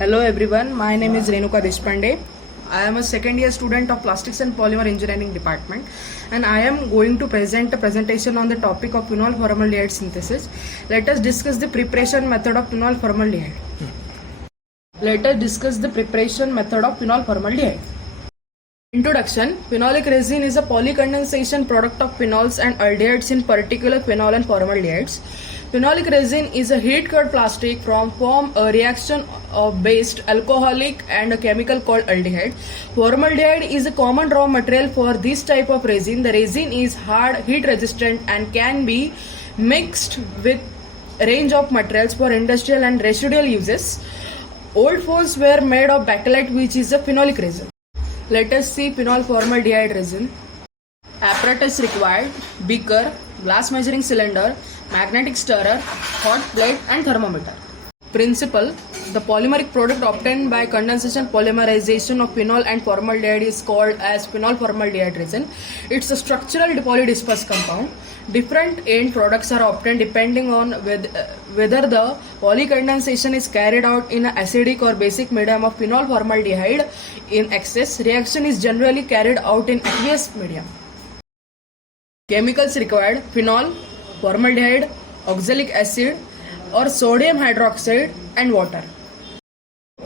Hello everyone, my name is Renuka Deshpande. I am a second year student of Plastics and Polymer Engineering Department, and I am going to present a presentation on the topic of phenol formaldehyde synthesis. Let us discuss the preparation method of phenol formaldehyde. Introduction. Phenolic resin is a polycondensation product of phenols and aldehydes, in particular phenol and formaldehydes. Phenolic resin is a heat-cut plastic from a reaction of based alcoholic and a chemical called aldehyde. Formaldehyde is a common raw material for this type of resin. The resin is hard, heat resistant, and can be mixed with a range of materials for industrial and residual uses. Old phones were made of bakelite, which is a phenolic resin. Let us see phenol formaldehyde resin. Apparatus required: beaker, glass measuring cylinder, magnetic stirrer, hot plate and thermometer. Principle: the polymeric product obtained by condensation polymerization of phenol and formaldehyde is called as phenol formaldehyde resin. It's a structural polydisperse compound. Different end products are obtained depending on whether the polycondensation is carried out in an acidic or basic medium of phenol formaldehyde. In excess, reaction is generally carried out in aqueous medium. Chemicals required: phenol, formaldehyde, oxalic acid or sodium hydroxide and water.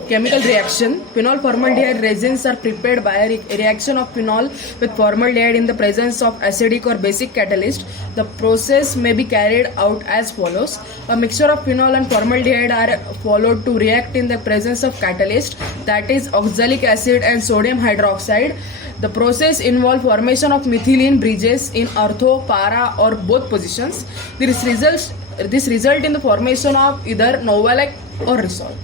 Chemical reaction: phenol formaldehyde resins are prepared by a reaction of phenol with formaldehyde in the presence of acidic or basic catalyst. The process may be carried out as follows: a mixture of phenol and formaldehyde are followed to react in the presence of catalyst, that is oxalic acid and sodium hydroxide. The process involves formation of methylene bridges in ortho, para or both positions. This result in the formation of either Novolac or Resol.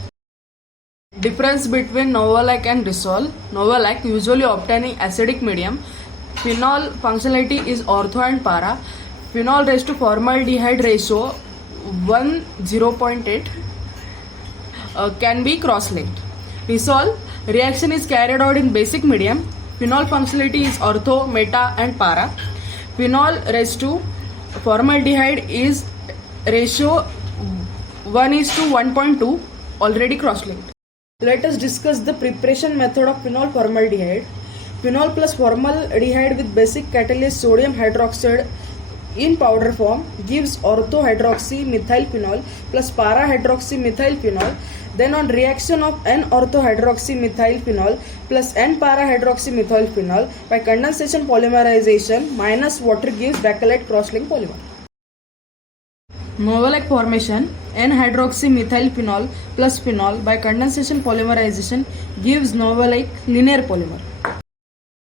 Difference between Novolac and Resol. Novolac, usually obtaining acidic medium. Phenol functionality is ortho and para. Phenol raised to formaldehyde ratio 1:0.8 can be cross-linked. Resol, reaction is carried out in basic medium. Phenol functionality is ortho, meta and para. Phenol raised to formaldehyde is ratio 1:1.2, already cross-linked. Let us discuss the preparation method of phenol formaldehyde. Phenol plus formaldehyde with basic catalyst sodium hydroxide in powder form gives ortho-hydroxy-methylphenol plus para-hydroxy-methylphenol. Then on reaction of N-ortho-hydroxy-methylphenol plus N-para-hydroxy-methylphenol by condensation polymerization minus water gives bakelite cross-linked polymer. Novolac formation: N-hydroxy-methylphenol plus phenol by condensation polymerization gives Novolac linear polymer.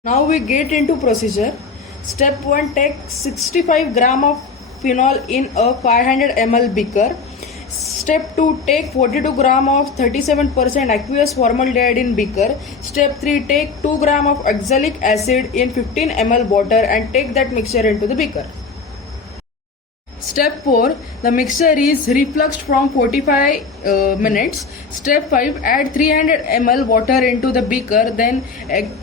Now we get into procedure. Step 1: take 65 gram of phenol in a 500 ml beaker. Step 2: take 42 gram of 37% aqueous formaldehyde in beaker. Step 3: take 2 gram of oxalic acid in 15 ml water and take that mixture into the beaker. Step 4: the mixture is refluxed from 45 minutes. Step 5: add 300 ml water into the beaker, then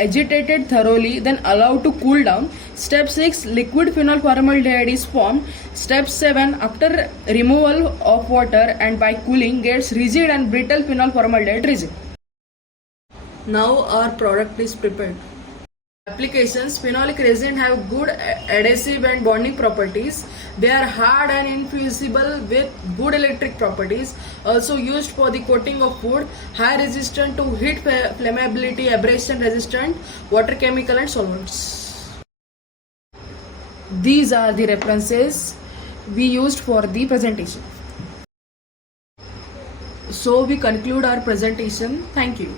agitated thoroughly, then allowed to cool down. Step 6: liquid phenol formaldehyde is formed. Step 7: after removal of water and by cooling gets rigid and brittle phenol formaldehyde resin. Now our product is prepared. Applications: phenolic resin have good adhesive and bonding properties. They are hard and infusible with good electric properties. Also used for the coating of food. High resistant to heat, flammability, abrasion resistant, water, chemical and solvents. These are the references we used for the presentation. So we conclude our presentation. Thank you.